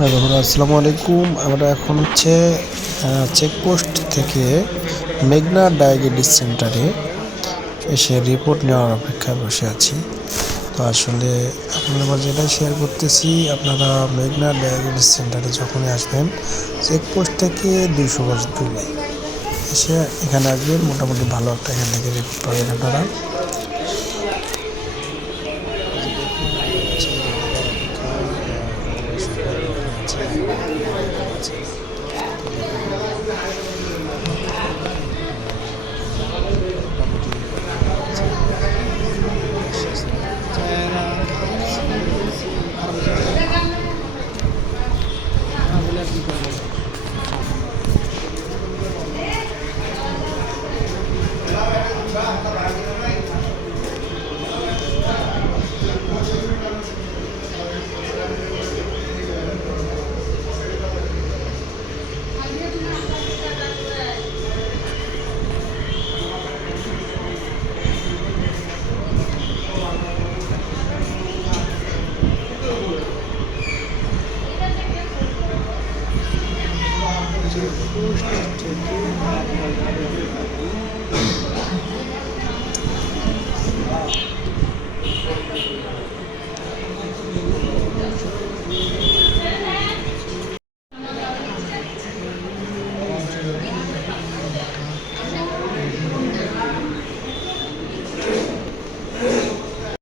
হ্যাঁ বন্ধুরা, আসসালামু আলাইকুম। আমরা এখন হচ্ছে চেকপোস্ট থেকে মেঘনা ডায়াগনস্টিক সেন্টারে এসে রিপোর্ট নেওয়ার অপেক্ষায় বসে আছি। তো আসলে আপনাদের মাঝে এটাই শেয়ার করতেছি, আপনারা মেঘনা ডায়াগনস্টিক সেন্টারে যখনই আসবেন চেকপোস্ট থেকে 200 গজ দূরে এসে এখানে আসবেন। মোটামুটি ভালো একটা এখান থেকে রিপোর্ট পাবেন আপনারা।